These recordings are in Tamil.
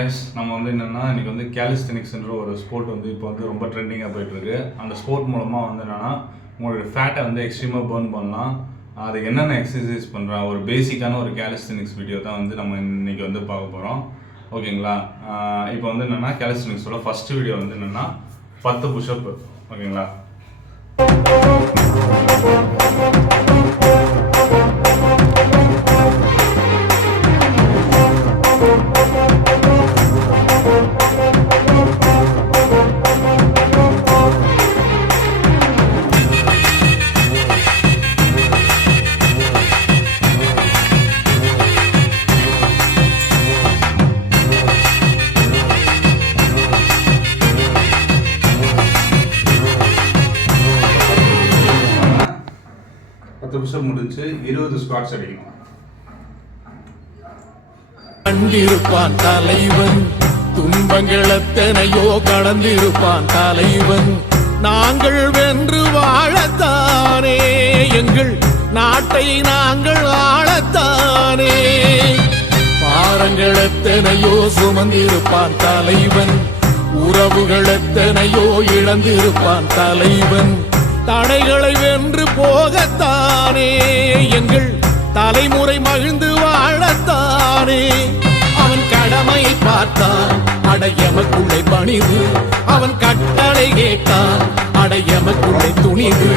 எஸ் நம்ம வந்து என்னென்னா இன்றைக்கி வந்து கேலிஸ்தெனிக்ஸ்ன்ற ஒரு ஸ்போர்ட் வந்து இப்போ வந்து ரொம்ப ட்ரெண்டிங்காக போயிட்டுருக்கு. அந்த ஸ்போர்ட் மூலமாக வந்து என்னென்னா உங்களோட ஃபேட்டை வந்து எக்ஸ்ட்ரீமாக பர்ன் பண்ணலாம். அது என்னென்ன எக்ஸசைஸ் பண்ணுறான் ஒரு பேசிக்கான ஒரு கேலிஸ்தெனிக்ஸ் வீடியோ தான் வந்து நம்ம இன்றைக்கி வந்து பார்க்க போகிறோம். ஓகேங்களா? இப்போ வந்து என்னென்னா கேலிஸ்தெனிக்ஸோட ஃபஸ்ட்டு வீடியோ வந்து என்னென்னா 10 புஷ்அப். ஓகேங்களா? புஷ்அப் முடிச்சு 20 ஸ்குவாட்ஸ் அடிக்கணும். கண்டிருப்பான் தலைவன், துன்பங்கள் எத்தனையோ கடந்திருப்பான் தலைவன். நாங்கள் வென்று வாழத்தானே, எங்கள் நாட்டை நாங்கள் ஆளத்தானே. பாரங்கள் எத்தனையோ சுமந்திருப்பான் தலைவன், உறவுகள் எத்தனையோ இழந்திருப்பான் தலைவன். தடைகளை வென்று போகத்தானே, எங்கள் தலைமுறை மகிழ்ந்து வாழத்தானே. அவன் கடமை பார்த்தான், அடையமக்குள்ளே பணிவு. அவன் கட்டளை கேட்டான், அடையமக்குள்ளே துணிவு.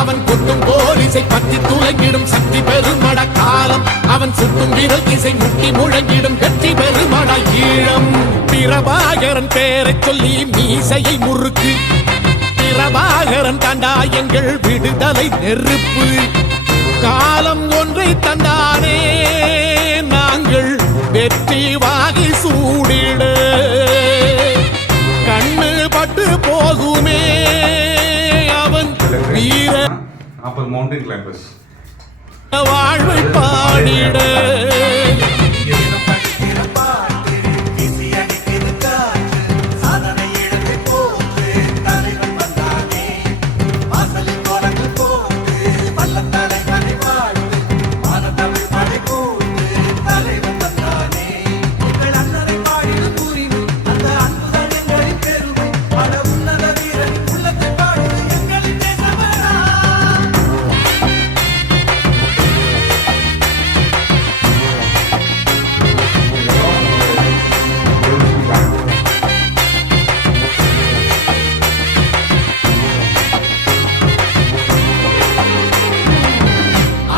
அவன் குத்தும் போலீசை பற்றி துலங்கிடும் சக்தி பெருமட காலம். அவன் சுட்டும் விரல் திசை முட்டி முழங்கிடும் வெற்றி பெருமட ஈழம். பிரபாகரன் பேரை சொல்லி மீசையை முறுக்கு. பிரபாகரன் தாண்டா எங்கள் விடுதலை நெருப்பு. காலம் ஒன்றை தந்தானே, நாங்கள் வெற்றி வாகி சூடிட. கண்ணு பட்டு போகுமே அவன் வீர வாழ்வை பாடிட.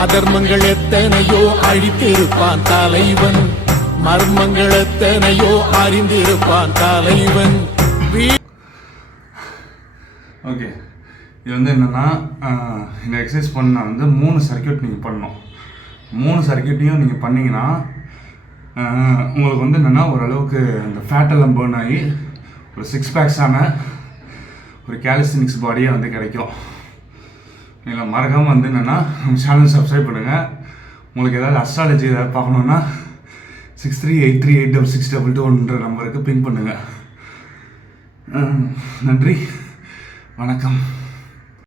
அதர்மங்கள் எத்தனையோ அழித்திருப்பான் தலைவன், மர்மங்கள் எத்தனையோ அறிந்திருப்பான் தலைவன். ஓகே, இது வந்து என்னென்னா இந்த எக்ஸசைஸ் பண்ண வந்து 3 சர்க்கியூட் நீங்கள் பண்ணணும். 3 சர்க்கியூட்டையும் நீங்கள் பண்ணிங்கன்னா உங்களுக்கு வந்து என்னென்னா ஓரளவுக்கு அந்த ஃபேட்டெல்லாம் பேர்ன் ஆகி ஒரு 6 பேக்ஸான ஒரு கேலிஸ்தெனிக்ஸ் பாடியே வந்து கிடைக்கும். இல்லை மறக்காமல் வந்து என்னென்னா நம்ம சேனல் சப்ஸ்கிரைப் பண்ணுங்கள். உங்களுக்கு ஏதாவது அஸ்ட்ராலஜி ஏதாவது பார்க்கணுன்னா 6383866221 நம்பருக்கு பின் பண்ணுங்கள். நன்றி, வணக்கம்.